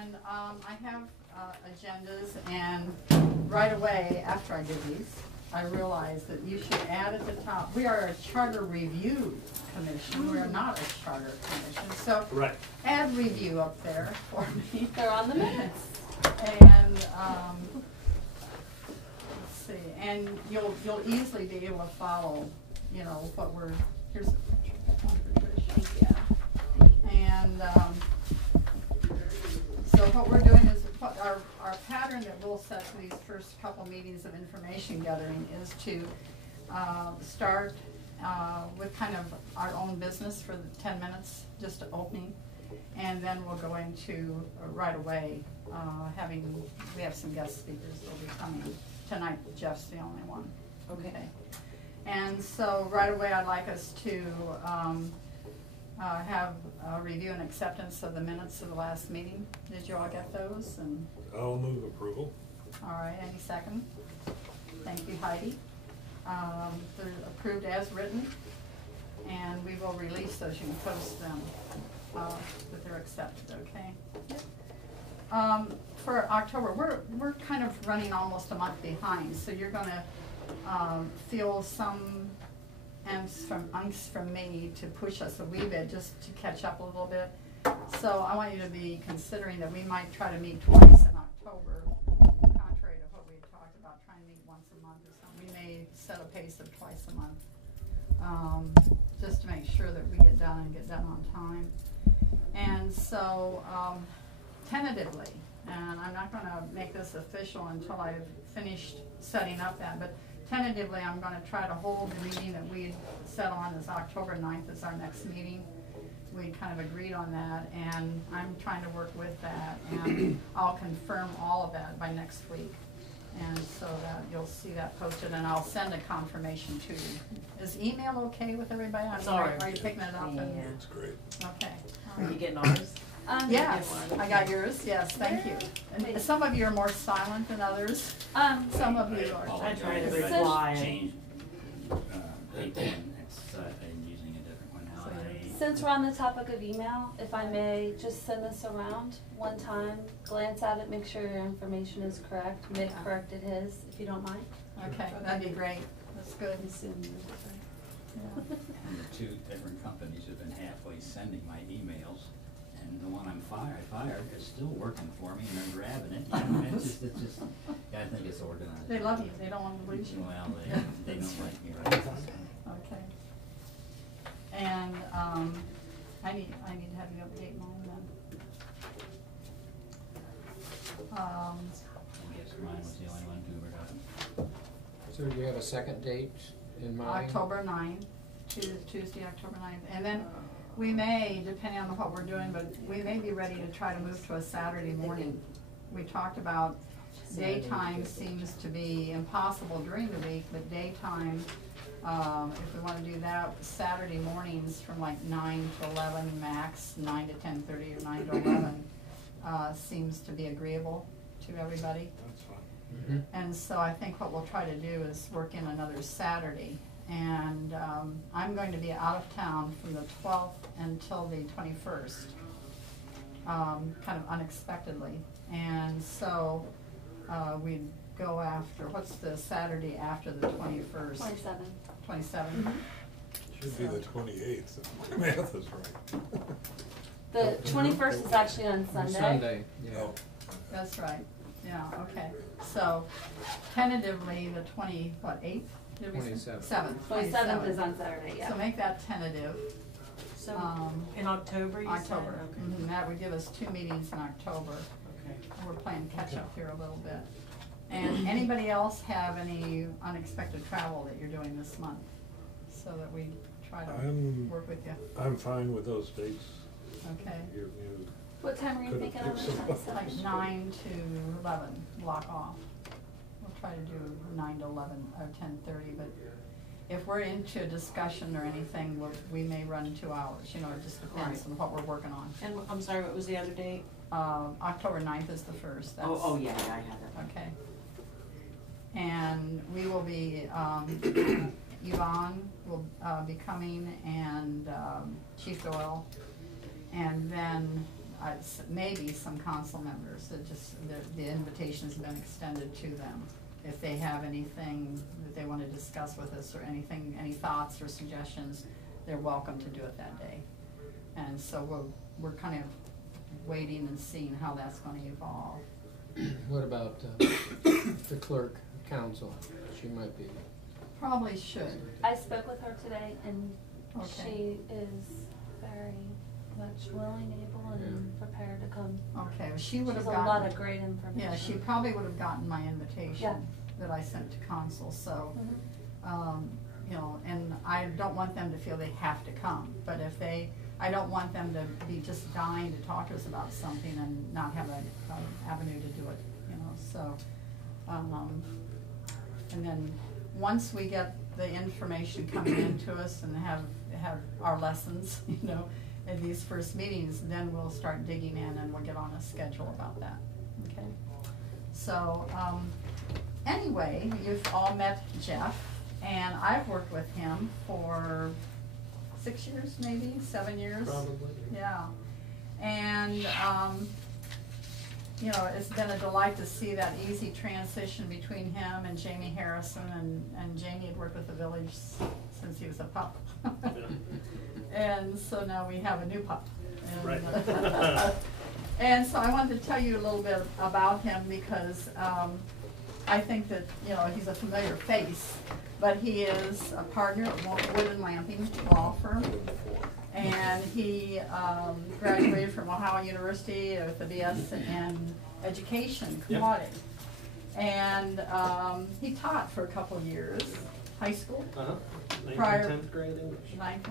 And I have agendas, and right away after I did these, I realized that you should add at the top, we are a charter review commission, we are not a charter commission, so Right. add review up there for me. They're on the minutes. And let's see, and you'll easily be able to follow, you know, what we're, here's a one for Trish. Yeah. And so what we're doing is, our pattern that we'll set for these first couple meetings of information gathering is to start with kind of our own business for the 10 minutes, just opening, and then we'll go into right away we have some guest speakers that'll be coming tonight. Jeff's the only one. Okay. And so right away I'd like us to have a review and acceptance of the minutes of the last meeting. Did you all get those? And I'll move approval. all right, any second? Thank you, Heidi. They're approved as written, and we will release those. You can post them that they're accepted, okay? For October, we're kind of running almost a month behind, so you're gonna feel some angst from me to push us a wee bit, just to catch up a little bit. So I want you to be considering that we might try to meet twice in October, contrary to what we had talked about, trying to meet once a month or something. We may set a pace of twice a month, just to make sure that we get done on time. And so, tentatively, and I'm not gonna make this official until I've finished setting up that, but tentatively, I'm going to try to hold the meeting that we set on as October 9th as our next meeting. We kind of agreed on that, and I'm trying to work with that, and I'll confirm all of that by next week. And so that you'll see that posted, and I'll send a confirmation to you. Is email okay with everybody? I'm sorry. Are you picking it up? Yeah. That's great. Okay. Are you getting ours? Yes, I got yours. Yes, thank you. And some of you are more silent than others. Some of you are. I tried to Since- reply. Change, date and I'm using a different one now. Since we're on the topic of email, if I may, just send this around one time, glance at it, make sure your information is correct. Mick corrected his, if you don't mind. Okay, that'd be great. That's good. Yeah. And the two different companies have been halfway sending my emails, and the one I fired is still working for me, and they're grabbing it. You know, it's just, yeah, I think it's organized. They love you. They don't want to lose you. Well, they don't like me. Right? Okay. And I need to have you update mine then. I guess mine was the only one Goober got. So you have a second date in mind? October 9th, Tuesday, October 9th. And then we may, depending on what we're doing, but we may be ready to try to move to a Saturday morning. We talked about daytime seems to be impossible during the week, but daytime, if we want to do that, Saturday mornings from like 9 to 11 max, 9 to 10:30 or 9 to 11, seems to be agreeable to everybody. That's fine. Mm-hmm. And so I think what we'll try to do is work in another Saturday. And I'm going to be out of town from the 12th until the 21st, kind of unexpectedly. And so we'd go after, what's the Saturday after the 21st? 27. 27? Mhm. Should be the 28th, if my math is right. The 21st is actually on Sunday. Sunday, yeah. Oh, That's right. Yeah, okay. So tentatively, the 8th? Did we say? 27th. 27th is on Saturday, yeah. So make that tentative. So in October, you October. said? Mhm, that would give us 2 meetings in October. Okay. And we're playing catch up here a little bit. And anybody else have any unexpected travel that you're doing this month? So that we try to work with you. I'm fine with those dates. Okay. You What time are you Could've thinking of picked it? some- Like 9 to 11, block off. We'll try to do 9 to 11 or 10:30, but if we're into a discussion or anything, we may run 2 hours, you know, it just depends on what we're working on. And I'm sorry, what was the other date? October 9th is the first. That's, Oh, yeah, I have it. okay. And we will be, Yvonne will be coming, and Chief Doyle, and then maybe some council members, that just, the invitation has been extended to them. If they have anything that they wanna discuss with us, or anything, any thoughts or suggestions, they're welcome to do it that day. And so we're kind of waiting and seeing how that's gonna evolve. What about the clerk council? She might be. Probably should. I spoke with her today, and Okay. she is very much willing, able, and prepared to come. Okay, well, she would have She's a gotten. lot of great information. Yeah, she probably would have gotten my Yeah. invitation that I sent to council, so, Mhm. you know, and I don't want them to feel they have to come, but if I don't want them to be just dying to talk to us about something and not have an avenue to do it, you know, so, and then, once we get the information coming into us and have our lessons, you know, in these first meetings, then we'll start digging in and we'll get on a schedule about that, okay? So, anyway, you've all met Jeff, and I've worked with him for 6 years, maybe, 7 years? Probably. Yeah, and, you know, it's been a delight to see that easy transition between him and Jamie Harrison, and Jamie had worked with the village since he was a pup. And so now we have a new pup. And, Right. and so I wanted to tell you a little bit about him because, I think that, you know, he's a familiar face, but he is a partner at Wood and Lamping Law Firm. And he graduated from Ohio University with a BS in education, Yep. commodity. And he taught for a couple of years, high school, Uh-huh. Prior- 10th grade English. ninth,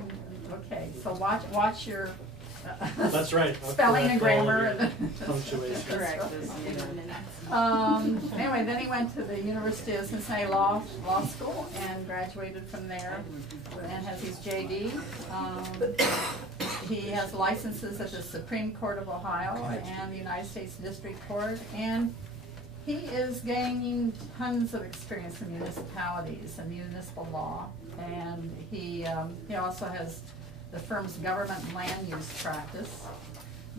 okay, so watch your That's right. I'll spelling and correct all grammar. of your punctuation. Correct. Anyway, then he went to the University of Cincinnati Law School and graduated from there and has his JD. He has licenses at the Supreme Court of Ohio and the United States District Court, and he is gaining tons of experience in municipalities and municipal law. And he also has the firm's government and land use practice.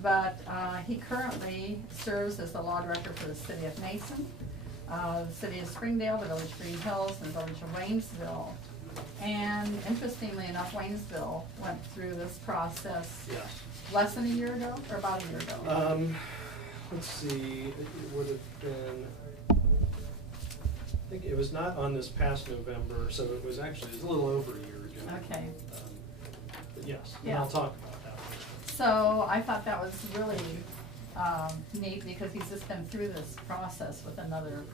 But he currently serves as the law director for the city of Mason, the city of Springdale, the village of Greenhills, and the village of Waynesville. And interestingly enough, Waynesville went through this process Yes. less than a year ago, or about a year ago. Let's see, it would have been, I think it was not on this past November, so it was actually, it was a little over a year ago. Okay. But yes, and Yeah. I'll talk about that. So I thought that was really neat because he's just been through this process with another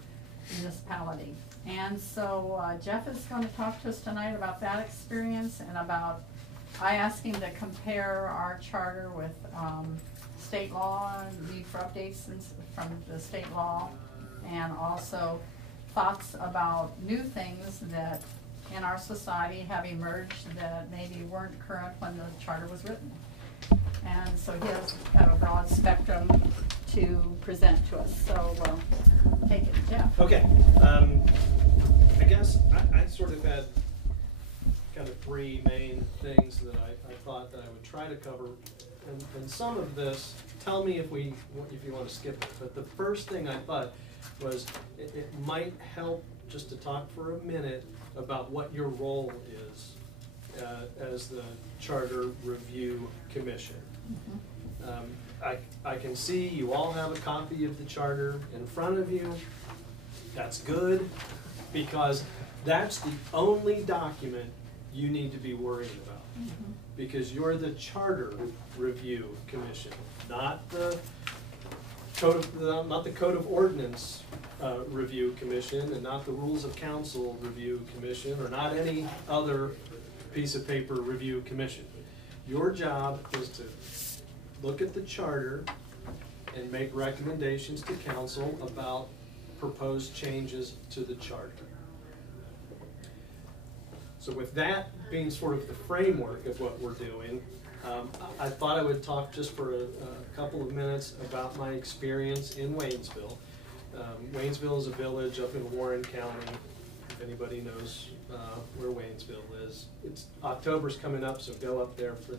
municipality. And so Jeff is going to talk to us tonight about that experience and about, I asked him to compare our charter with state law, need for updates from the state law, and also thoughts about new things that in our society have emerged that maybe weren't current when the charter was written. And so he has kind of a broad spectrum to present to us, so take it, Jeff. Okay, I guess I sort of had kind of three main things that I thought that I would try to cover. And some of this, tell me if you want to skip it, but the first thing I thought was it might help just to talk for a minute about what your role is as the Charter Review Commission. I can see you all have a copy of the charter in front of you. That's good, because that's the only document you need to be worried about. Because you're the Charter Review Commission, not the Code of Ordinance Review Commission, and not the Rules of Council Review Commission, or not any other piece of paper review commission. Your job is to look at the charter and make recommendations to council about proposed changes to the charter. So with that being sort of the framework of what we're doing, I thought I would talk just for a couple of minutes about my experience in Waynesville. Waynesville is a village up in Warren County, if anybody knows where Waynesville is. October's coming up, so go up there for the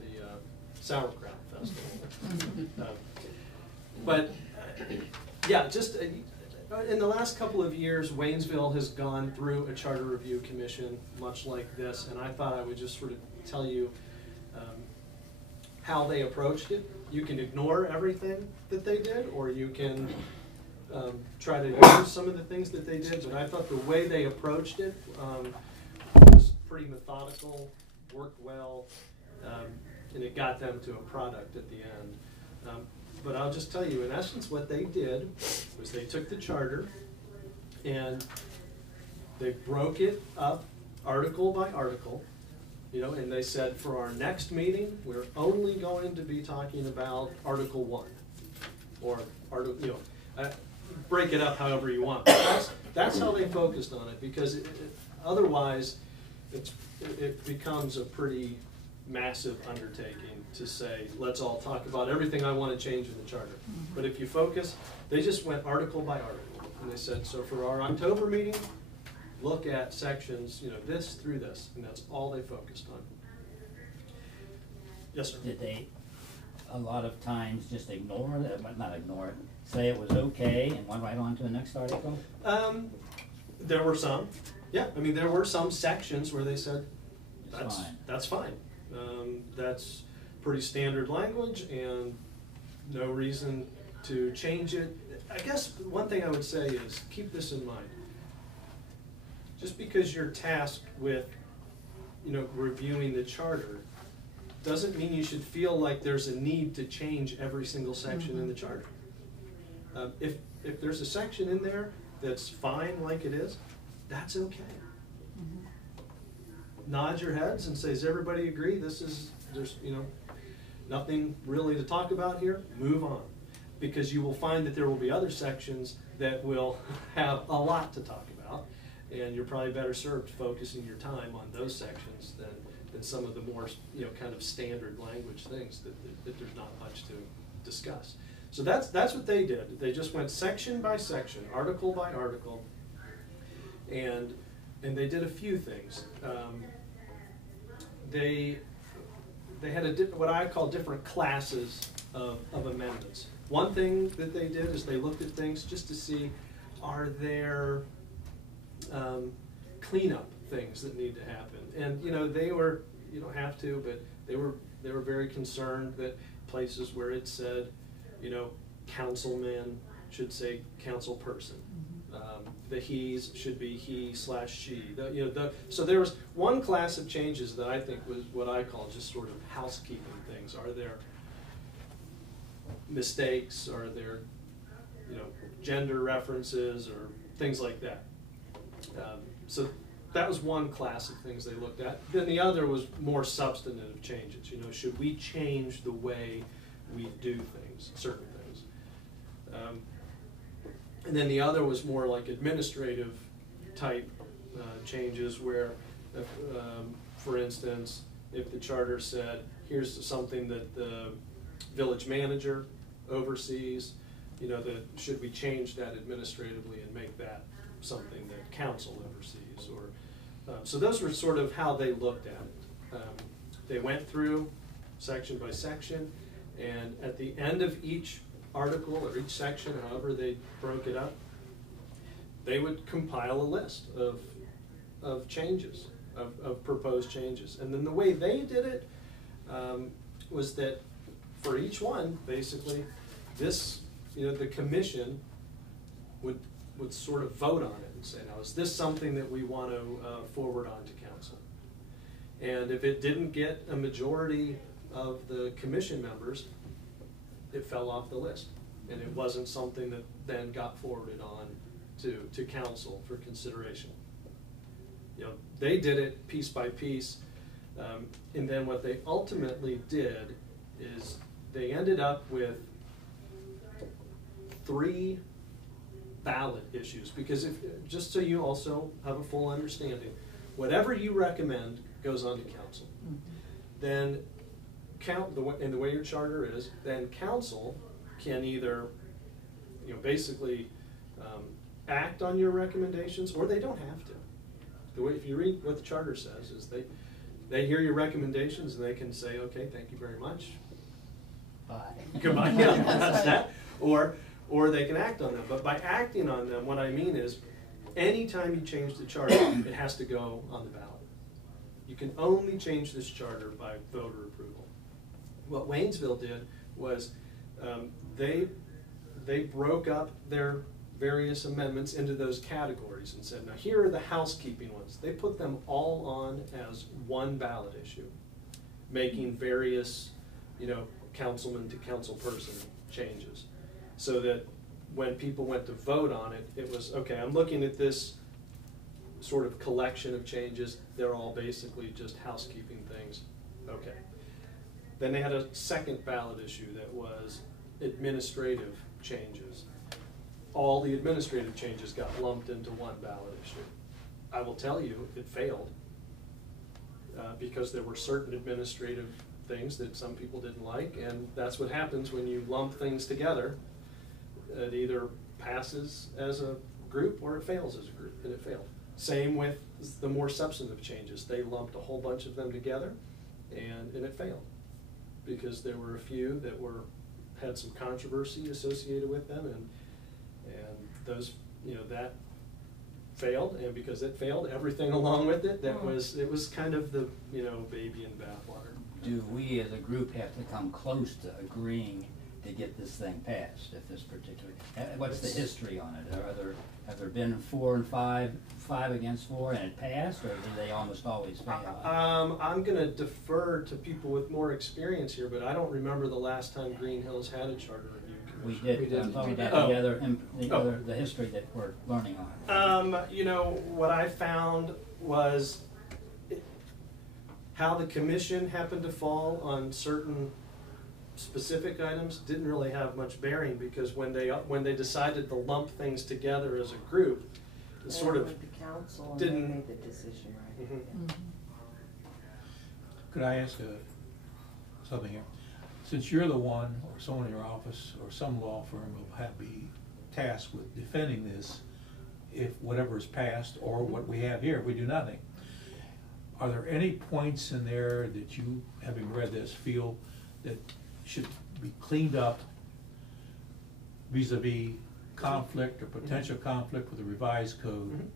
Sauerkraut Festival. But, yeah, just in the last couple of years, Waynesville has gone through a charter review commission, much like this, and I thought I would just sort of tell you how they approached it. You can ignore everything that they did, or you can try to use some of the things that they did, but I thought the way they approached it was pretty methodical, worked well, and it got them to a product at the end. But I'll just tell you, in essence, what they did was they took the charter and they broke it up article by article, you know, and they said for our next meeting, we're only going to be talking about Article 1, or Article, you know, break it up however you want. But that's how they focused on it, because otherwise it becomes a pretty massive undertaking to say, let's all talk about everything I want to change in the charter. But if you focus, they just went article by article, and they said, so for our October meeting, look at sections, you know, this through this, and that's all they focused on. Yes, sir. Did they, a lot of times, just ignore it, but not ignore it, say it was okay and went right on to the next article? There were some, yeah, I mean, there were some sections where they said, that's fine. That's pretty standard language and no reason to change it. I guess one thing I would say is keep this in mind. Just because you're tasked with, you know, reviewing the charter doesn't mean you should feel like there's a need to change every single section in the charter. If there's a section in there that's fine like it is, that's okay. Nod your heads and say, does everybody agree there's, you know, nothing really to talk about here? Move on. Because you will find that there will be other sections that will have a lot to talk about, and you're probably better served focusing your time on those sections than some of the more, you know, kind of standard language things that there's not much to discuss. So that's what they did. They just went section by section, article by article, and they did a few things. They had what I call different classes of amendments. One thing that they did is they looked at things just to see, are there cleanup things that need to happen? And you know, they were, you don't have to, but they were very concerned that places where it said, you know, councilman should say councilperson. The he's should be he/she. So there was one class of changes that I think was what I call just sort of housekeeping things. Are there mistakes? Are there, you know, gender references or things like that? So that was one class of things they looked at. Then the other was more substantive changes. You know, should we change the way we do things, certain things? And then the other was more like administrative type changes where, for instance, if the charter said, here's something that the village manager oversees, you know, should we change that administratively and make that something that council oversees? Or so those were sort of how they looked at it. They went through section by section, and at the end of each article or each section, however they broke it up, they would compile a list of changes, of proposed changes. And then the way they did it was that for each one, basically, this, you know, the commission would sort of vote on it and say, now, is this something that we want to forward on to council? And if it didn't get a majority of the commission members, it fell off the list. And it wasn't something that then got forwarded on to council for consideration. You know, they did it piece by piece, and then what they ultimately did is they ended up with 3 ballot issues, because just so you also have a full understanding, whatever you recommend goes on to council. Then and the way your charter is, then council can either, you know, basically act on your recommendations, or they don't have to. The way, if you read what the charter says, is they hear your recommendations and they can say, okay, thank you very much. Bye. Goodbye. Yeah, that's that. or they can act on them. But by acting on them, what I mean is, anytime you change the charter, it has to go on the ballot. You can only change this charter by voter approval. What Waynesville did was they broke up their various amendments into those categories and said, now here are the housekeeping ones. They put them all on as one ballot issue, making various, councilman to council person changes. So that when people went to vote on it, it was, okay, I'm looking at this sort of collection of changes. They're all basically just housekeeping things. Okay. Then they had a second ballot issue that was administrative changes. All the administrative changes got lumped into one ballot issue. I will tell you, it failed because there were certain administrative things that some people didn't like, and that's what happens when you lump things together. It either passes as a group or it fails as a group, and it failed. Same with the more substantive changes. They lumped a whole bunch of them together, and it failed because there were a few that had some controversy associated with them, and those, that failed, and because it failed, everything along with it, it was kind of the, baby in the bathwater. Do we as a group have to come close to agreeing to get this thing passed, if this particular, what's the history on it? Have there been 4 and 5 against 4 and it passed, or do they almost always fail? I'm gonna defer to people with more experience here, but I don't remember the last time Greenhills had a charter review commission. We did. I'm talking about the history that we're learning on. What I found was how the commission happened to fall on certain specific items didn't really have much bearing, because when they decided to lump things together as a group, it sort of the council and didn't they made the decision, right? Mhm. Could I ask something here? Since you're the one, or someone in your office, or some law firm will be tasked with defending this, if whatever is passed, or what we have here, if we do nothing, are there any points in there that you, having read this, feel that should be cleaned up vis-a-vis conflict or potential conflict with the revised code,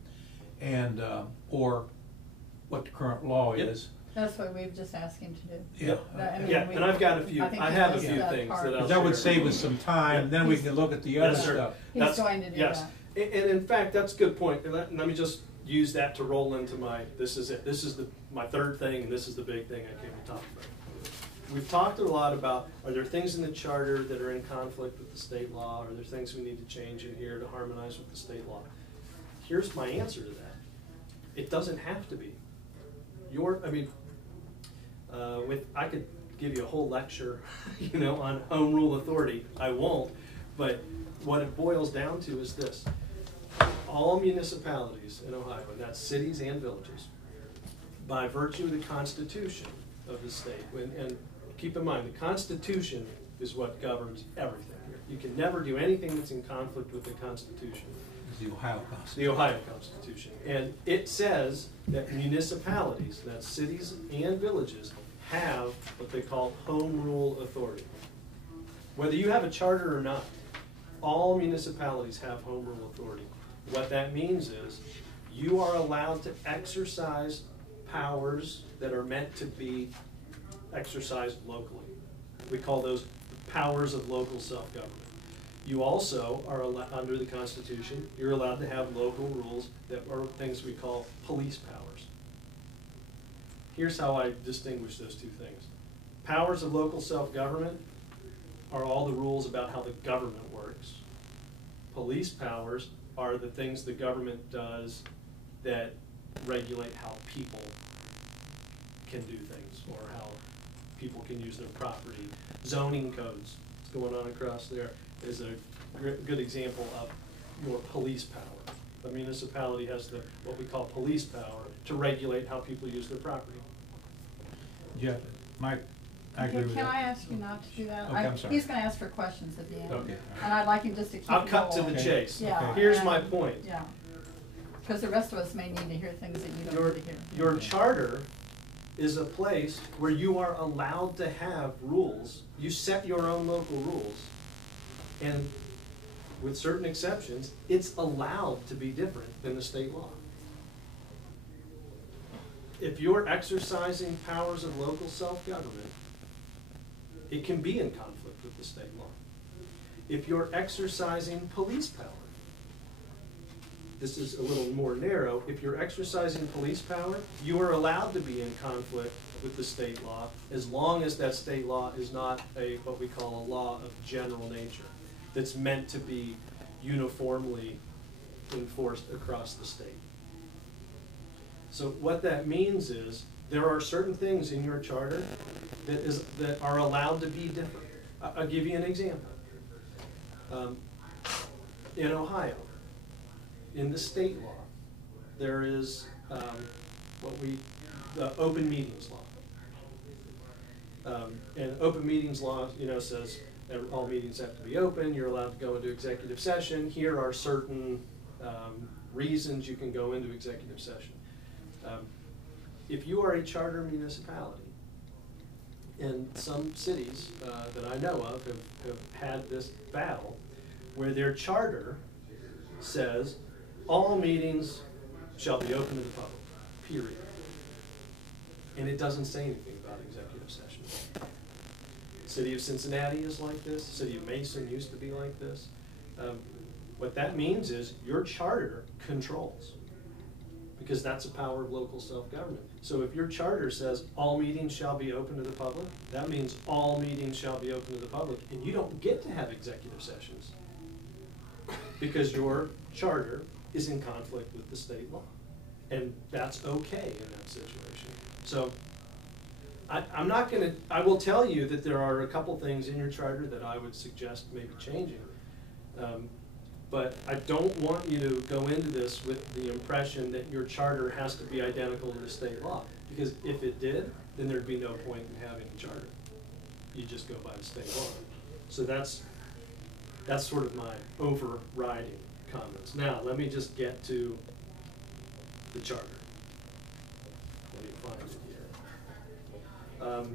and or what the current law is? That's what we've just asked him to do. Yeah. And I've got a few. I have a few things that I'll that would share. save us some time. Then we can look at the other stuff. He's going to do yes. that. And in fact, that's a good point. And let me just use that to roll into this is it. This is my third thing, and this is the big thing I came to talk about. We've talked a lot about, are there things in the charter that are in conflict with the state law? Are there things we need to change in here to harmonize with the state law? Here's my answer to that. It doesn't have to be. I could give you a whole lecture, on home rule authority. I won't, but what it boils down to is this. All municipalities in Ohio, and that's cities and villages, by virtue of the Constitution of the state, and keep in mind, the Constitution is what governs everything here. You can never do anything that's in conflict with the Constitution. It's the Ohio Constitution. The Ohio Constitution. And it says that municipalities, that's cities and villages, have what they call home rule authority. Whether you have a charter or not, all municipalities have home rule authority. What that means is you are allowed to exercise powers that are meant to be exercised locally. We call those powers of local self-government. You also are under the Constitution, you're allowed to have local rules that are things we call police powers. Here's how I distinguish those two things. Powers of local self-government are all the rules about how the government works. Police powers are the things the government does that regulate how people can do things, or how people can use their property. Zoning codes, what's going on across there, is a good example of your police power. The municipality has what we call police power to regulate how people use their property. Yeah, Mike, I agree with Can that. I ask you not to do that? Okay, I'm sorry. He's gonna ask for questions at the end. Okay. And I'd like him just to keep I'll cut to going. the chase. Yeah. Here's and- my point. Yeah. Because the rest of us may need to hear things that you don't need to hear. Your charter is a place where you are allowed to have rules. You set your own local rules, And with certain exceptions, it's allowed to be different than the state law. If you're exercising powers of local self-government, it can be in conflict with the state law. If you're exercising police power, this is a little more narrow, if you're exercising police power, you are allowed to be in conflict with the state law as long as that state law is not what we call a law of general nature, that's meant to be uniformly enforced across the state. So what that means is there are certain things in your charter that are allowed to be different. I'll give you an example. In Ohio, in the state law, there is the open meetings law. And open meetings law, says all meetings have to be open. You're allowed to go into executive session. Here are certain reasons you can go into executive session. If you are a charter municipality, and some cities that I know of have had this battle, where their charter says all meetings shall be open to the public, period. And it doesn't say anything about executive session. The city of Cincinnati is like this. The city of Mason used to be like this. What that means is your charter controls, because that's a power of local self-government. So if your charter says all meetings shall be open to the public, that means all meetings shall be open to the public, and you don't get to have executive sessions because your charter is in conflict with the state law. And that's okay in that situation. So I will tell you that there are a couple things in your charter that I would suggest maybe changing. But I don't want you to go into this with the impression that your charter has to be identical to the state law. Because if it did, then there'd be no point in having a charter. You just go by the state law. So that's sort of my overriding comments. Now, let me just get to the charter. Let me find it here.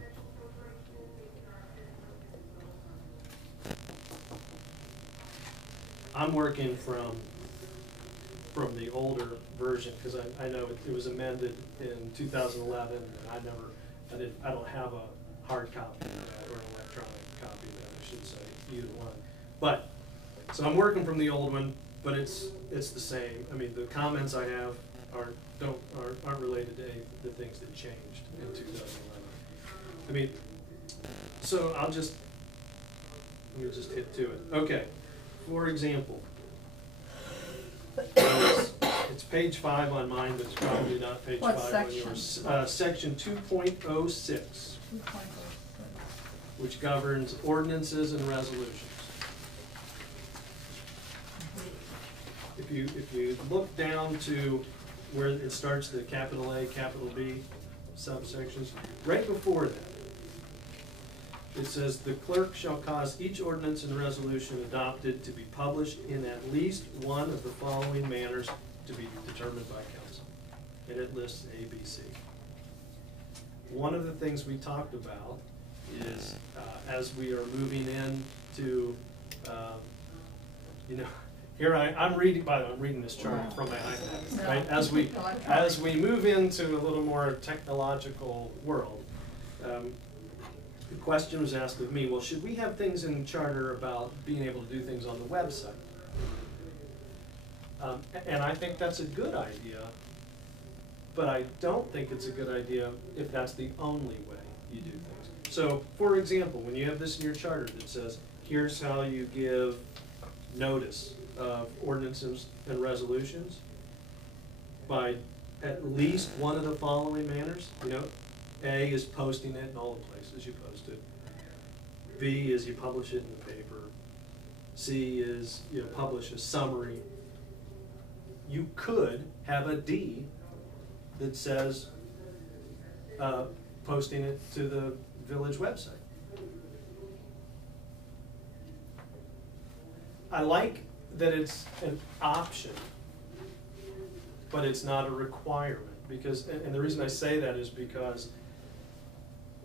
I'm working from the older version because I know it was amended in 2011, and I don't have a hard copy of that or an electronic copy of that, I should say, either one. But so I'm working from the old one, but it's the same. I mean, the comments I have aren't related to any of the things that changed in 2011. I mean, so let me just hit to it. Okay. For example, it's page 5 on mine, but it's probably not page What 5 section? on yours. Section 2.06, which governs ordinances and resolutions. If you look down to where it starts, the capital A, capital B subsections, right before that, it says, the clerk shall cause each ordinance and resolution adopted to be published in at least one of the following manners to be determined by council. And it lists A, B, C. One of the things we talked about is as we are moving into, here I'm reading, by the way, I'm reading this chart from my iPad, right? As we move into a little more technological world, the question was asked of me, well, should we have things in the charter about being able to do things on the website? And I think that's a good idea, but I don't think it's a good idea if that's the only way you do things. So, for example, when you have this in your charter that says, here's how you give notice of ordinances and resolutions by at least one of the following manners, A is posting it in all the places you post it. B is you publish it in the paper. C is you publish a summary. You could have a D that says posting it to the village website. I like that it's an option, but it's not a requirement. Because, and the reason I say that is because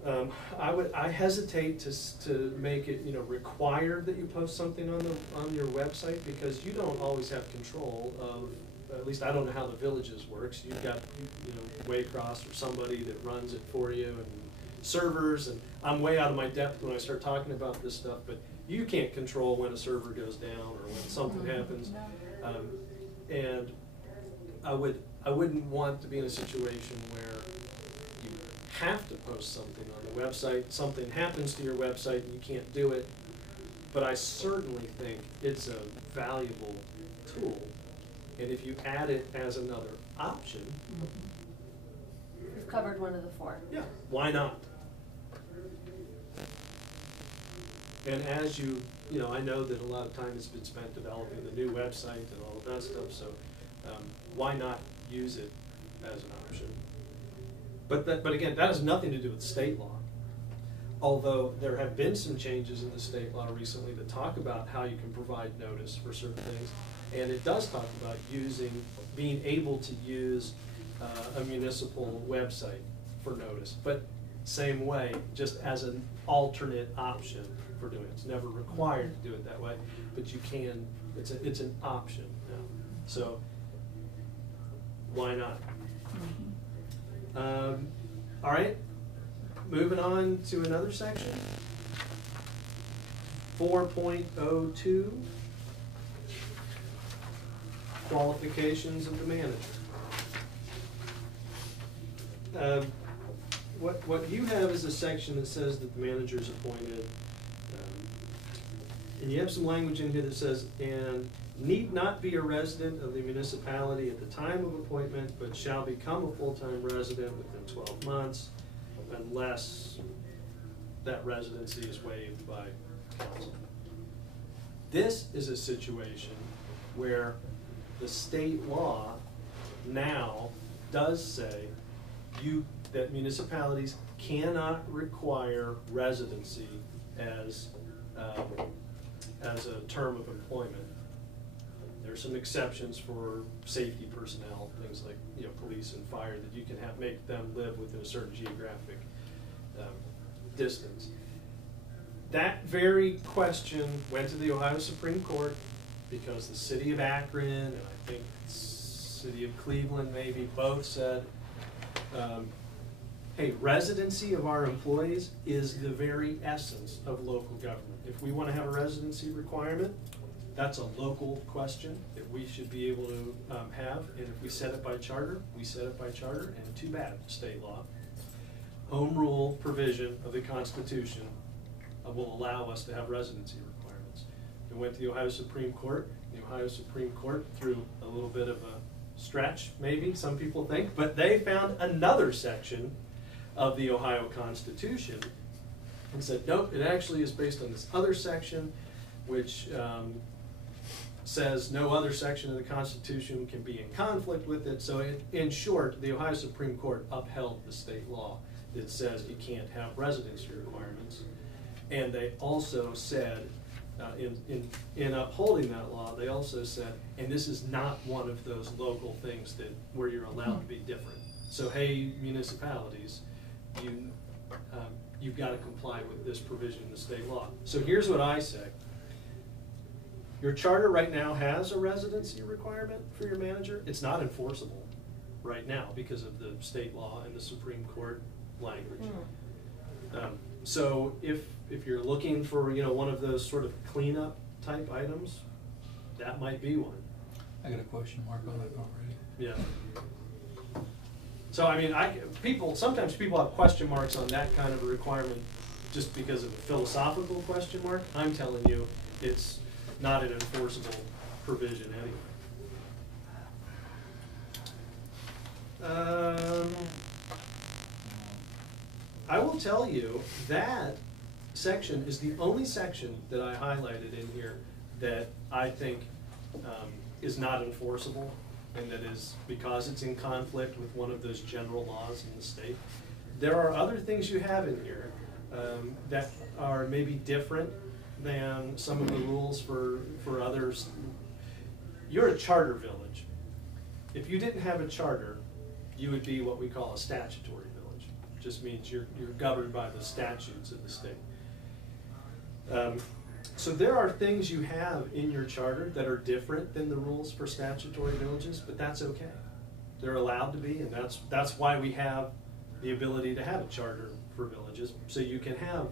I hesitate to make it, required that you post something on your website, because you don't always have control of, at least I don't know how the Villages works. You've got, Waycross or somebody that runs it for you, and servers, and I'm way out of my depth when I start talking about this stuff, but you can't control when a server goes down or when something happens. And I wouldn't want to be in a situation where you have to post something on the website, something happens to your website and you can't do it. But I certainly think it's a valuable tool, and if you add it as another option, We've covered one of the four. yeah, why not? And as I know that a lot of time has been spent developing the new website and all of that stuff, so why not use it as an option? But again, that has nothing to do with state law. Although there have been some changes in the state law recently that talk about how you can provide notice for certain things, and it does talk about being able to use a municipal website for notice, but same way, just as an alternate option for doing it. It's never required to do it that way, but you can. It's an option now. So why not? All right, moving on to another section. 4.02, qualifications of the manager. What you have is a section that says that the manager is appointed, and you have some language in here that says, and need not be a resident of the municipality at the time of appointment, but shall become a full-time resident within 12 months, unless that residency is waived by council. This is a situation where the state law now does say that municipalities cannot require residency as a term of employment. There are some exceptions for safety personnel, things like police and fire, that you can make them live within a certain geographic distance. That very question went to the Ohio Supreme Court because the city of Akron and I think the city of Cleveland maybe both said, hey, residency of our employees is the very essence of local government. If we want to have a residency requirement, that's a local question that we should be able to have, and if we set it by charter, we set it by charter, and too bad, state law. Home rule provision of the Constitution will allow us to have residency requirements. It went to the Ohio Supreme Court. The Ohio Supreme Court, through a little bit of a stretch, maybe, some people think, but they found another section of the Ohio Constitution and said, nope, it actually is based on this other section, which says no other section of the Constitution can be in conflict with it. So in short, the Ohio Supreme Court upheld the state law that says you can't have residency requirements. And they also said, in upholding that law, they also said, and this is not one of those local things where you're allowed to be different. So hey, municipalities, you've got to comply with this provision in the state law. So here's what I say. Your charter right now has a residency requirement for your manager. It's not enforceable right now because of the state law and the Supreme Court language. So if you're looking for one of those sort of cleanup type items, that might be one. I got a question mark on it already. Yeah. So I mean, sometimes people have question marks on that kind of a requirement just because of a philosophical question mark. I'm telling you, it's not an enforceable provision anyway. I will tell you that section is the only section that I highlighted in here that I think is not enforceable, and that is because it's in conflict with one of those general laws in the state. There are other things you have in here that are maybe different than some of the rules for others. You're a charter village. If you didn't have a charter, you would be what we call a statutory village. Just means you're governed by the statutes of the state. So there are things you have in your charter that are different than the rules for statutory villages, but that's okay. They're allowed to be, and that's why we have the ability to have a charter for villages, so you can have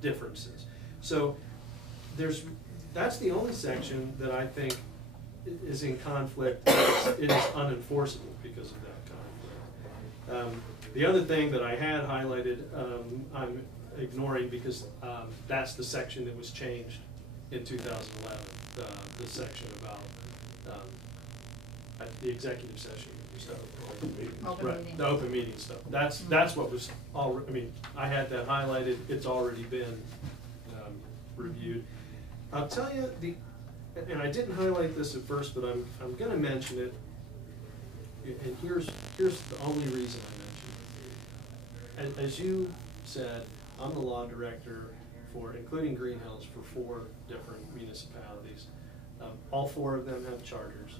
differences. So that's the only section that I think is in conflict. It is unenforceable because of that conflict. The other thing that I had highlighted, I'm ignoring because that's the section that was changed in 2011, the section about the executive session stuff. Open Right, meeting. the open meeting stuff. That's what was I mean, I had that highlighted. It's already been reviewed. I'll tell you and I didn't highlight this at first, but I'm going to mention it. And here's the only reason I mention it. As you said, I'm the law director for, including Greenhills, for 4 different municipalities. All 4 of them have charters.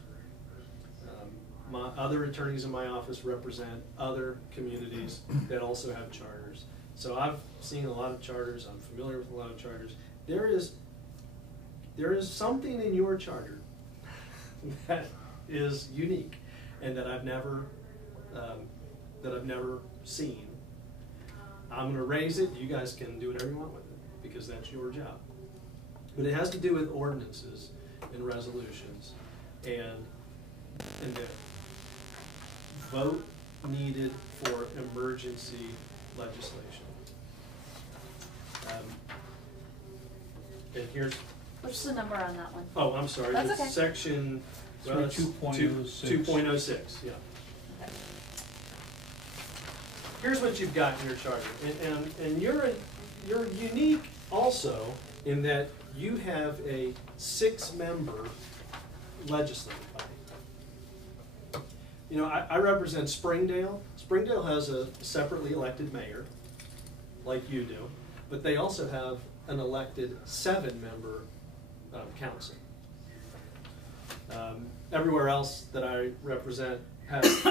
My other attorneys in my office represent other communities that also have charters. So I've seen a lot of charters. I'm familiar with a lot of charters. There is something in your charter that is unique and that I've never seen. I'm going to raise it. You guys can do whatever you want with it because that's your job. But it has to do with ordinances and resolutions and the vote needed for emergency legislation. And here's. What's the number on that one? Oh, I'm sorry. That's It's okay. section. It's 2.06. 2.06. Yeah. Okay. Here's what you've got in your charter, and you're unique also in that you have a 6-member legislative body. You know, I represent Springdale. Springdale has a separately elected mayor, like you do, but they also have an elected 7-member council. Everywhere else that I represent,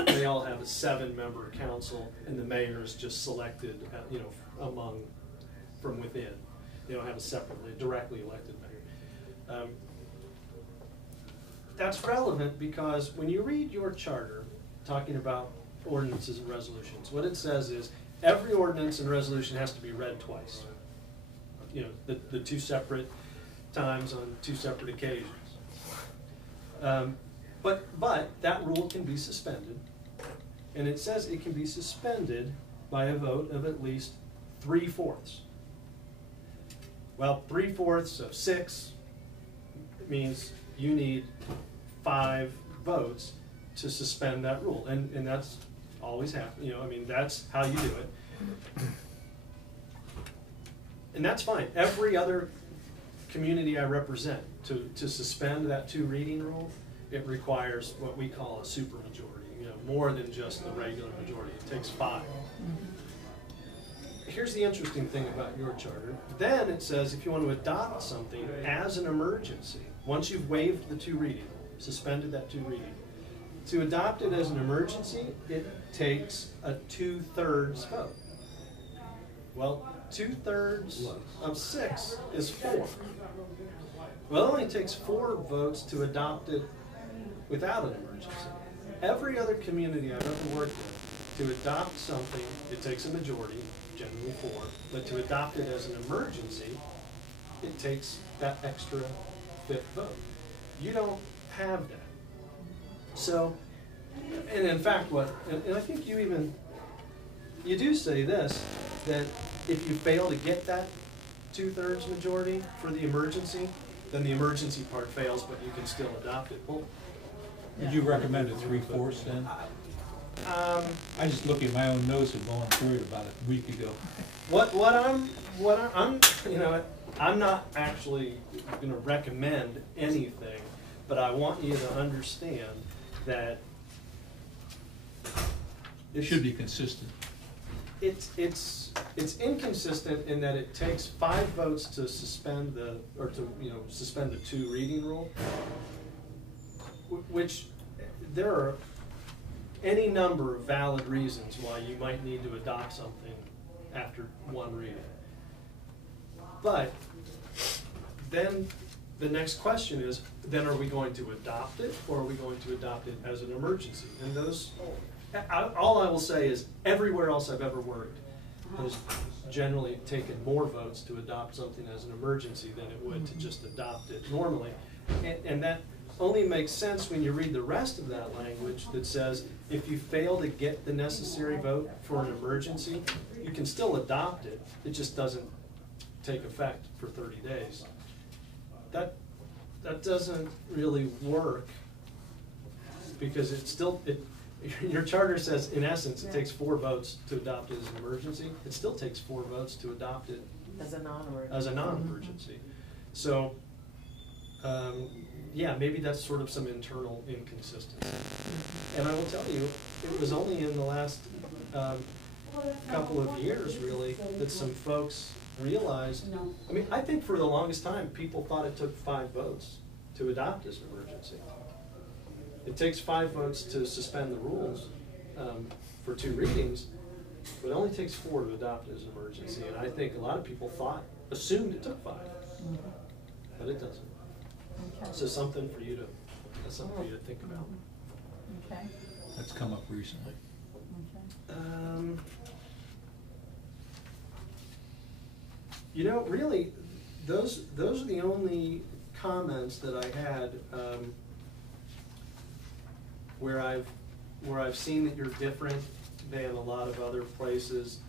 they all have a 7-member council, and the mayor is just selected, from within. They don't have a separately, directly elected mayor. That's relevant because when you read your charter, talking about ordinances and resolutions, what it says is every ordinance and resolution has to be read twice. You know, the 2 separate times on 2 separate occasions. But that rule can be suspended, and it says it can be suspended by a vote of at least 3/4. Well, 3/4 of 6 means you need 5 votes to suspend that rule, and that's always happen. You know, I mean, that's how you do it, and that's fine. Every other community I represent, to suspend that 2 reading rule, it requires what we call a supermajority. You know, more than just the regular majority. It takes 5. Here's the interesting thing about your charter. Then it says if you want to adopt something as an emergency, once you've waived the 2 reading, suspended that 2 reading, to adopt it as an emergency, it takes a 2/3 vote. Well, 2/3 of 6 is 4. Well, it only takes 4 votes to adopt it without an emergency. Every other community I've ever worked with, to adopt something, it takes a majority, generally 4, but to adopt it as an emergency, it takes that extra 5th vote. You don't have that. So, and in fact, and I think you do say this, that if you fail to get that 2/3 majority for the emergency, then the emergency part fails, but you can still adopt it. Well, Would you recommend a 3/4 then? I just looked at my own notes and going through it about a week ago. I'm not actually going to recommend anything, but I want you to understand that It should be consistent. it's inconsistent in that it takes 5 votes to suspend suspend the 2 reading rule, which there are any number of valid reasons why you might need to adopt something after one reading. But then the next question is, then are we going to adopt it, or are we going to adopt it as an emergency? And those, all I will say is, everywhere else I've ever worked has generally taken more votes to adopt something as an emergency than it would to just adopt it normally. And that only makes sense when you read the rest of that language that says, if you fail to get the necessary vote for an emergency, you can still adopt it. It just doesn't take effect for 30 days. That doesn't really work, because it's still, your charter says, in essence, it takes 4 votes to adopt it as an emergency. It still takes 4 votes to adopt it As a non-emergency. as a non-emergency. So, yeah, maybe that's sort of some internal inconsistency. And I will tell you, it was only in the last couple of years, really, that some folks realized, I mean, I think for the longest time, people thought it took 5 votes to adopt as an emergency. It takes 5 votes to suspend the rules for 2 readings, but it only takes 4 to adopt it as an emergency. And I think a lot of people assumed it took 5, but it doesn't. Okay. So something for you to think about. Okay. That's come up recently. Okay. You know, really, those are the only comments that I had where I've seen that you're different than a lot of other places.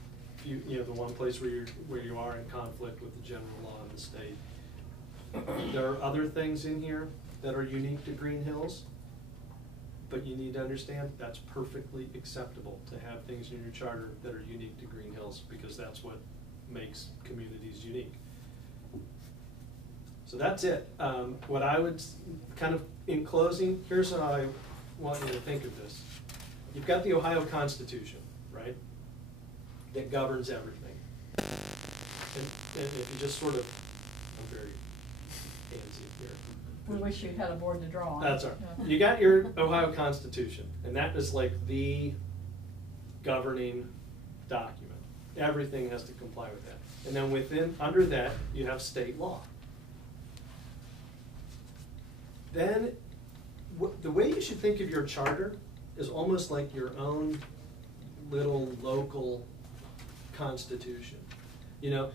You know, the one place where you are in conflict with the general law in the state. There are other things in here that are unique to Greenhills, but you need to understand that's perfectly acceptable to have things in your charter that are unique to Greenhills, because that's what makes communities unique. So that's it. What I would kind of, in closing, here's how I want you to think of this. You've got the Ohio Constitution, right, that governs everything. And if you just sort of, I'm very fancy here. We wish you had a board to draw on. That's all right. Yeah. You got your Ohio Constitution, and that is like the governing document. Everything has to comply with that. And then under that, you have state law. Then, the way you should think of your charter is almost like your own little local constitution. You know,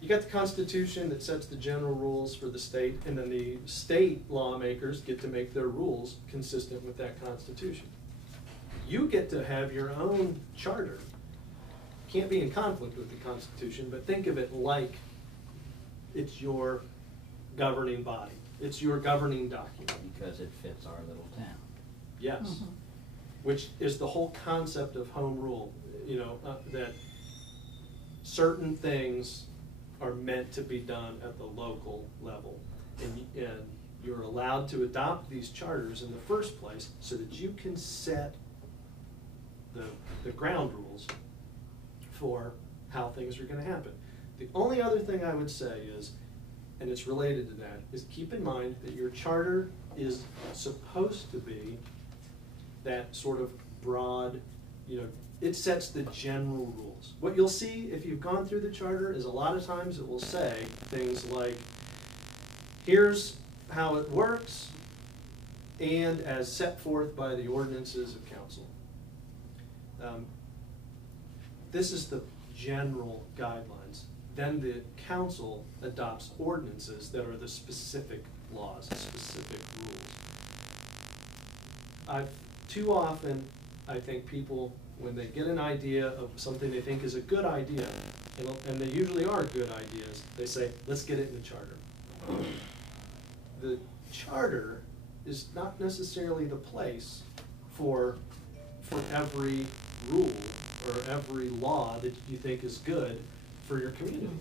you got the Constitution that sets the general rules for the state, and then the state lawmakers get to make their rules consistent with that Constitution. You get to have your own charter. Can't be in conflict with the Constitution, but think of it like it's your governing body. It's your governing document. Because it fits our little town. Yes. Mhm. Which is the whole concept of home rule, you know, that certain things are meant to be done at the local level. And you're allowed to adopt these charters in the first place so that you can set the ground rules for how things are going to happen. The only other thing I would say is, and it's related to that, is keep in mind that your charter is supposed to be that sort of broad, you know, it sets the general rules. What you'll see if you've gone through the charter is a lot of times it will say things like, here's how it works, and as set forth by the ordinances of council. This is the general guidelines. Then the council adopts ordinances that are the specific laws, specific rules. Too often, I think people, when they get an idea of something they think is a good idea, and they usually are good ideas, they say, let's get it in the charter. The charter is not necessarily the place for every rule or every law that you think is good for your community.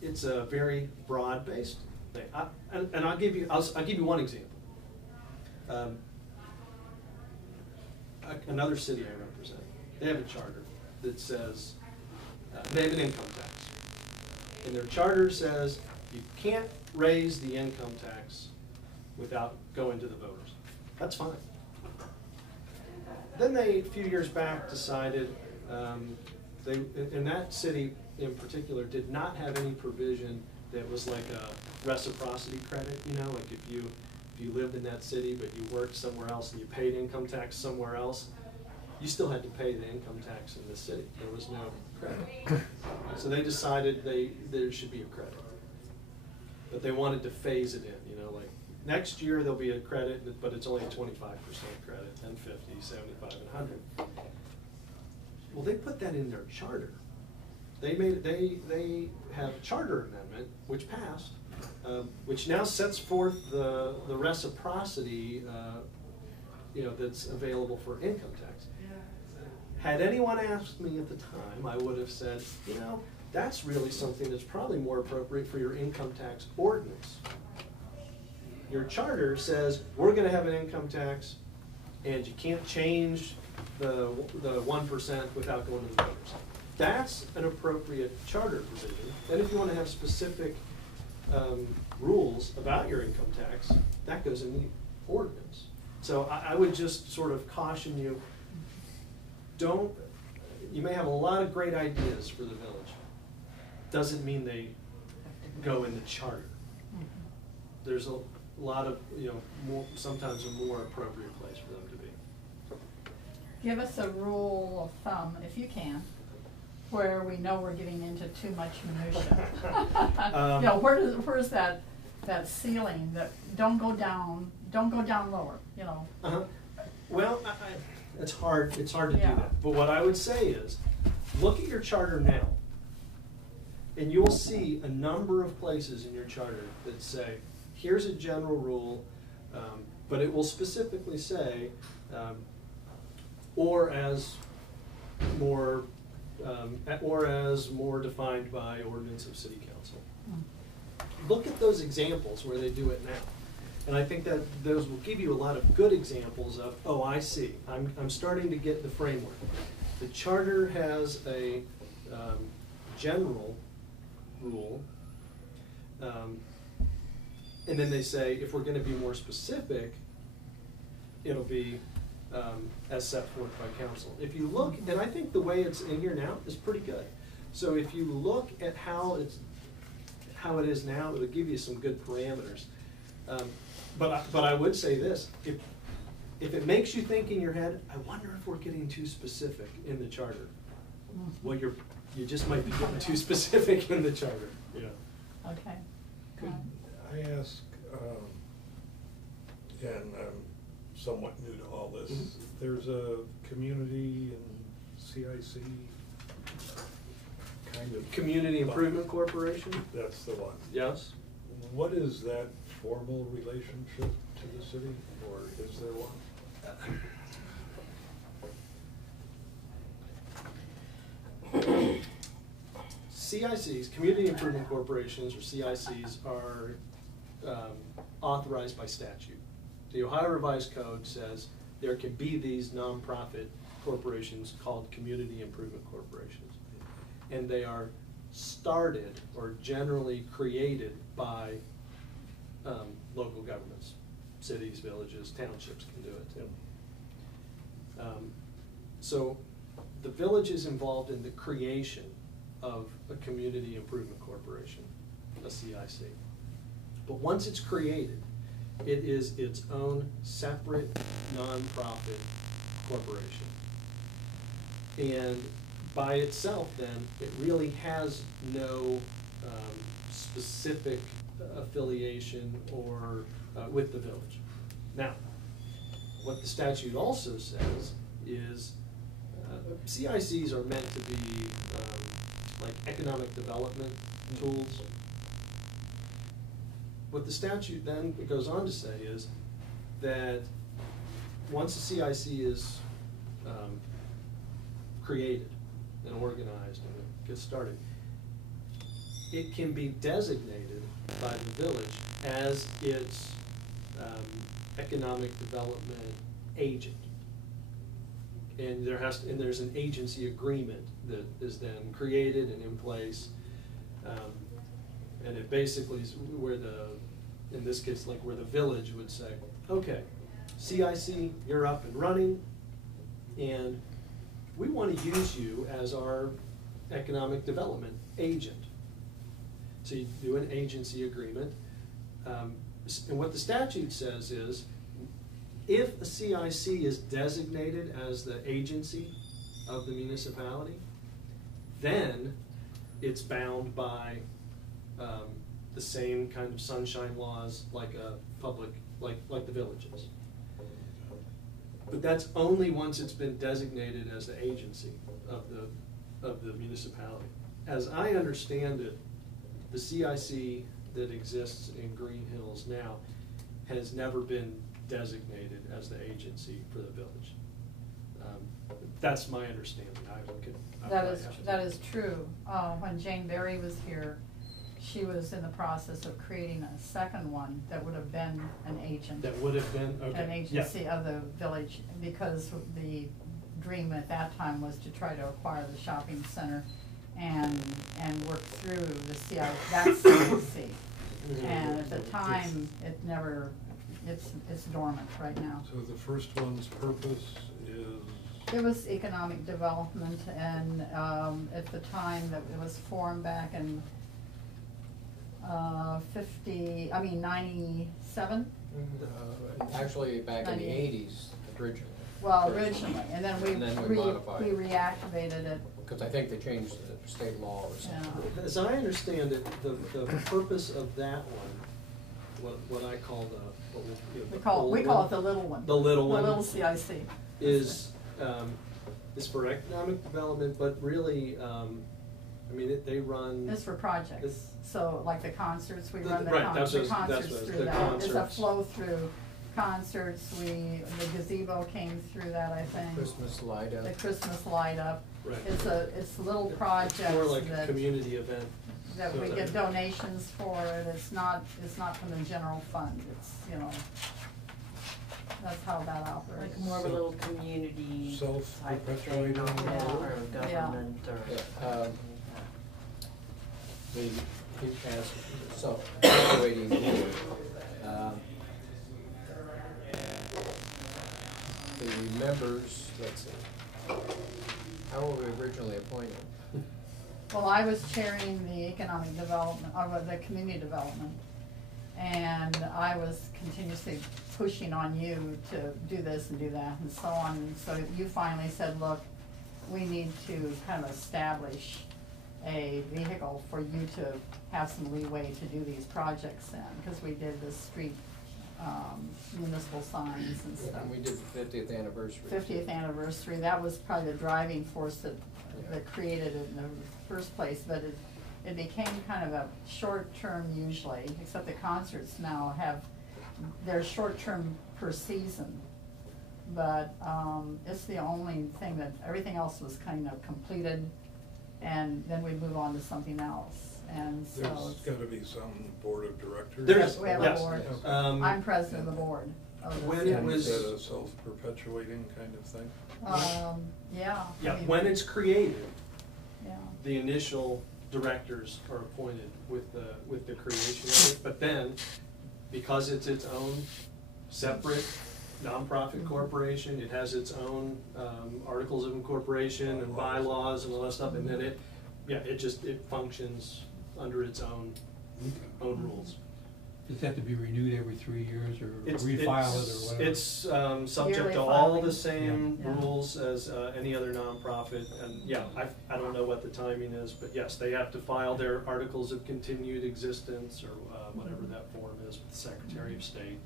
It's a very broad-based thing. And I'll give you one example. Another city I represent, they have a charter that says, they have an income tax. And their charter says you can't raise the income tax without going to the voters. That's fine. Then they, a few years back, decided, in that city in particular, did not have any provision that was like a reciprocity credit, you know, like if you lived in that city but you worked somewhere else and you paid income tax somewhere else, you still had to pay the income tax in this city. There was no credit. So they decided there should be a credit. But they wanted to phase it in, you know, like next year there'll be a credit, but it's only 25% credit, then 50, 75, and 100. Well, they put that in their charter. They have a charter amendment which passed, which now sets forth the reciprocity, you know, that's available for income tax. Had anyone asked me at the time, I would have said, you know, that's really something that's probably more appropriate for your income tax ordinance. Your charter says we're going to have an income tax, and you can't change the 1% without going to the voters. That's an appropriate charter provision. And if you want to have specific rules about your income tax, that goes in the ordinance. So I would just sort of caution you, you may have a lot of great ideas for the village. Doesn't mean they go in the charter. There's a lot of, you know, sometimes a more appropriate place for them to be. Give us a rule of thumb, if you can, where we know we're getting into too much minutia. You know, where's that ceiling that don't go down lower, you know? Well, it's hard to do Yeah. that. But what I would say is, look at your charter now, and you'll see a number of places in your charter that say, here's a general rule, but it will specifically say, or as more defined by ordinance of city council. Look at those examples where they do it now. And I think that those will give you a lot of good examples of, oh, I see. I'm starting to get the framework. The charter has a general rule, and then they say, if we're going to be more specific, it'll be as set forth by council. If you look, and I think the way it's in here now is pretty good. So if you look at how it is now, it'll give you some good parameters. But I would say this, if it makes you think in your head, I wonder if we're getting too specific in the charter. Well, you just might be getting too specific in the charter. Yeah. Okay. Could I ask, and I'm somewhat new to all this, there's a community and CIC kind of... Community Improvement Corporation? That's the one. Yes. What is that formal relationship to the city, or is there one? CICs, Community Improvement Corporations, or CICs, are authorized by statute. The Ohio Revised Code says there can be these nonprofit corporations called Community Improvement Corporations. And they are started or generally created by local governments. Cities, villages, townships can do it too. So the village is involved in the creation of a Community Improvement Corporation, a CIC. But once it's created, it is its own separate nonprofit corporation. And by itself then, it really has no specific affiliation or with the village. Now, what the statute also says is CICs are meant to be like economic development tools. What the statute then goes on to say is that once a CIC is created and organized and it gets started, it can be designated by the village as its economic development agent. And there's an agency agreement that is then created and in place, and it basically is where in this case, like where the village would say, okay, CIC, you're up and running, and we want to use you as our economic development agent. So you do an agency agreement, and what the statute says is, if a CIC is designated as the agency of the municipality, then it's bound by the same kind of sunshine laws like a public, like the villages. But that's only once it's been designated as the agency of the municipality. As I understand it, the CIC that exists in Greenhills now has never been designated as the agency for the village. That's my understanding. That is true. When Jane Berry was here, she was in the process of creating a second one that would have been an agent. That would have been, okay. An agency of the village, because the dream at that time was to try to acquire the shopping center and work through the CIC. And at the time, it never, it's dormant right now. So the first one's purpose is? It was economic development, and at the time that it was formed back in 97? Actually, back in the 80s, originally. Well, originally, and then we modified it. reactivated it. Because I think they changed the state law or something. Yeah. As I understand it, the purpose of that one, what I call We call it the little one. The little one. The little CIC. is for economic development, but really, I mean, they run. It's for projects, so like the concerts, we run the Right, that's what- concerts that's what- through the that. It's a concerts. flow through concerts, the gazebo came through that, I think. Christmas light up. The Christmas light up. Right. It's little projects More like a that, community event. that So we get donations for it. It's not from the general fund, it's, that's how that operates. Like more of a little community type of thing, Self-perpetuating. or Yeah. government, or. Yeah, as self-operating board, the members, let's see, how were we originally appointed? Well, I was chairing the economic development, or the community development, and I was continuously pushing on you to do this and do that and so on. And so you finally said, look, we need to kind of establish a vehicle for you to have some leeway to do these projects in, because we did the street municipal signs and stuff. And we did the 50th anniversary. 50th anniversary, that was probably the driving force that created it in the first place, but it became kind of a short term usually, except the concerts now they're short term per season. But it's the only thing that, everything else was kind of completed, and then we move on to something else. And so There's gotta be some board of directors. There yes, is, we have a yes. board. Um, I'm president of the board. Of the When it CIC. was- Is that a self-perpetuating kind of thing? Yeah. I Yeah, mean, when it's created, yeah. the initial directors are appointed with the creation of it, but then, because it's its own separate nonprofit corporation, it has its own articles of incorporation and bylaws and all that stuff, and then it functions under its own rules. Does it have to be renewed every 3 years or It's- refile it it's- or whatever? It's subject Yearly to all the filing. same Yeah. rules as any other nonprofit, and I don't know what the timing is, but yes, they have to file their articles of continued existence or whatever that form is with the Secretary of State,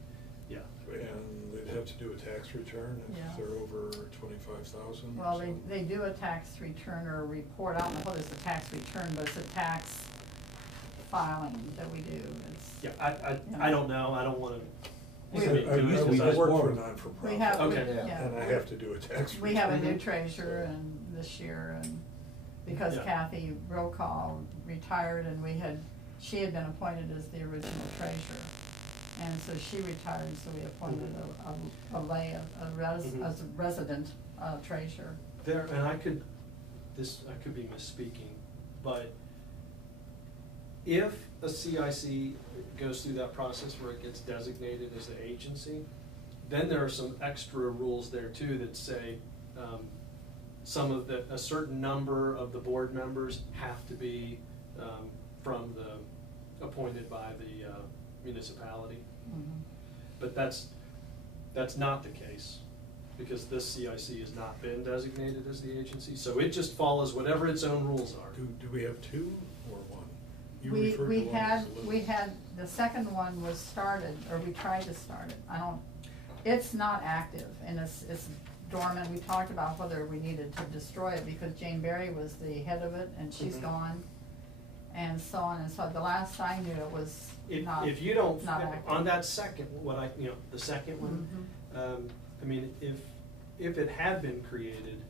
yeah. And they'd have to do a tax return Yeah. if they're over 25,000. Well, they do a tax return or a report, I don't know what is a tax return, but it's a tax filing that we do. It's, Yeah, I don't know, I don't wanna We- speak I to used it, to be 'cause I- work for a we non-for-profit. have, Okay. yeah. And I have to do a tax return. We have a new treasurer this year, and because Yeah. Kathy Brokaw retired and she had been appointed as the original treasurer. And so she retired, so we appointed Mhm. as a resident treasurer. There, and I could be misspeaking, but if a CIC goes through that process where it gets designated as an agency, then there are some extra rules there too that say, a certain number of the board members have to be, appointed by the municipality. Mhm. But that's not the case, because this CIC has not been designated as the agency, so it just follows whatever its own rules are. Do we have two or one? You We referred to we one had, as the we had, the second one was started, or we tried to start it. It's not active, and it's dormant. We talked about whether we needed to destroy it, because Jane Berry was the head of it, and she's Mhm. gone, and so on and so. The last I knew, it was not, If you don't, not active. on that second, the second one, Mhm. I mean, if it had been created,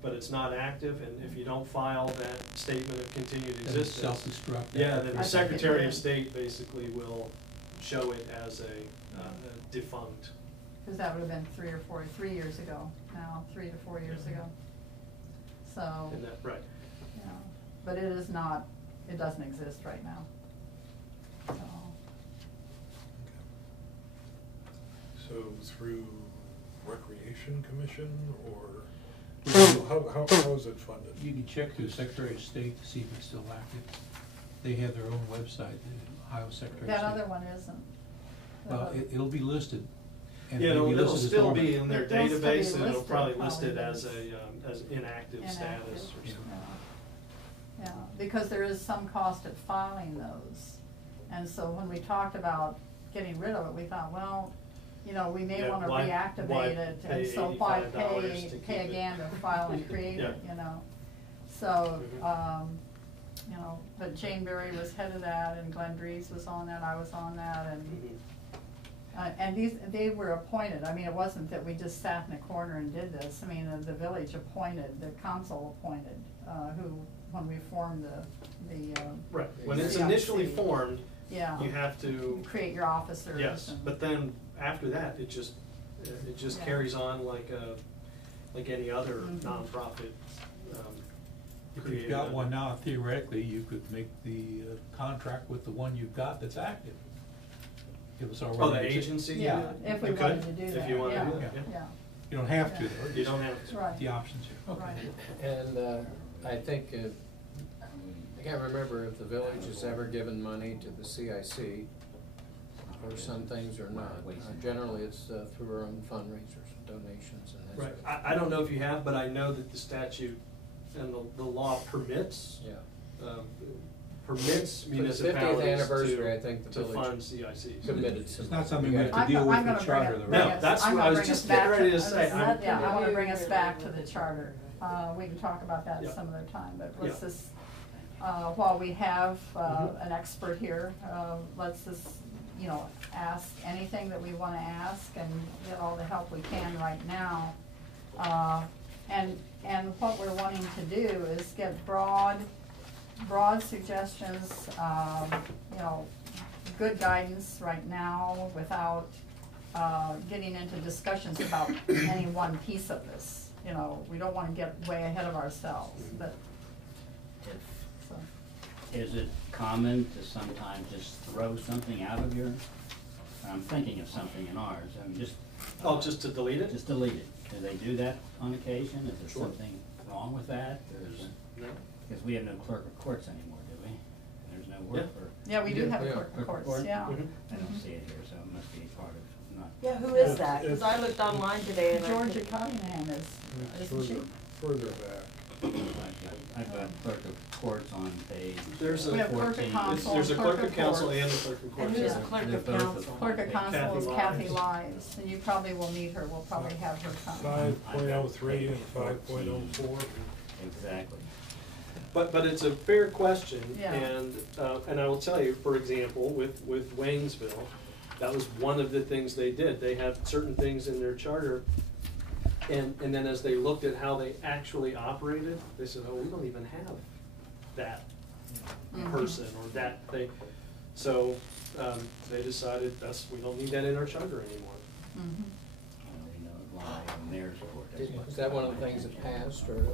but it's not active, and if you don't file that statement of continued Then it's existence. self-destruct. Yeah, then I the think it Secretary of did. State basically will show it as a defunct. Because that would have been 3 years ago now, 3 to 4 years ago. So, And that, right. you know, but it is not, it doesn't exist right now. So, So through Recreation Commission, or how is it funded? You can check through Secretary of State to see if it's still active. They have their own website, the Ohio Secretary of that State. other one isn't. That Well, other- it'll be listed. And Yeah, it'll be it'll listed as still be dormant. in their It'll still be database, and it'll listed, probably probably, listed but as it's as inactive status or inactive, something. Yeah, because there is some cost at filing those. And so when we talked about getting rid of it, we thought, well, you know, we may Yeah, wanna why reactivate it, and pay so why $85 to keep pay it? again to file and create it, Yeah. you know? So, Mhm. you know, but Jane Berry was head of that, and Glenn Drees was on that, I was on that, Mhm. and they were appointed. I mean, it wasn't that we just sat in a corner and did this. I mean, the village appointed, the council appointed, who, when we formed the Right, when it's CIC. initially formed, yeah. you have to. You create your officers. Yes, and- but then after that, it just Yeah. carries on like any other Mhm. nonprofit. If you've created got under- one now, theoretically, you could make the contract with the one you've got that's active. It was already. Oh, the agency? Yeah, if we You wanted could, to do If that, you wanted to do yeah, that, yeah. yeah, You don't have to, Yeah. though. You don't have to. right. The options here. Okay. Right. And I think, I can't remember if the village has ever given money to the CIC for some things or not. Generally, it's through our own fundraisers, donations, and that Right, sort of. I don't know if you have, but I know that the statute and the law permits, Yeah. Permits For the 50th municipalities anniversary, I think the to village fund CICs. committed some. It's not something we have to I'm deal go- with I'm the gonna charter, bring though, it- right? No, that's I'm what I gonna was bring just us back getting ready to say. I'm- Yeah, I wanna Yeah. bring us back to the charter. We can talk about that Yeah. some other time, but let's Yeah. just, while we have, Mhm. an expert here, let's just, you know, ask anything that we wanna ask and get all the help we can right now. And what we're wanting to do is get broad suggestions, you know, good guidance right now without, getting into discussions about any one piece of this. You know, we don't wanna get way ahead of ourselves, but, so. Is it common to sometimes just throw something out of your, I'm thinking of something in ours, I mean, just. Oh, just to delete it? Just delete it. Do they do that on occasion? Is there Sure. something wrong with that? Or is it, No. because we have no clerk of courts anymore, do we? There's no work Yeah. for Yeah, we do have a Yeah. clerk of clerk of courts, court? yeah. Mhm. I don't see it here, so it must be part of, not. Yeah, who is that? Cause I looked online today and I Georgia couldn't- Cunningham is, It's isn't she? further back. I've got clerk of courts on page There's a- We have clerk of 14. council. There's a clerk of council courts. and a clerk of courts. And who's Yeah. clerk They're of both council? Clerk of council is Kathy Kathy Lives. Lives, and you probably will meet her, we'll probably have her come. 5.03 and 5.04. Exactly. But it's a fair question, Yeah. and I will tell you, for example, with Waynesville, that was one of the things they did. They have certain things in their charter, and then as they looked at how they actually operated, they said, oh, we don't even have that Mhm. person or that thing. So they decided we don't need that in our charter anymore. Mhm. We know why mayor's court. that's what- Is that one of the things that passed, or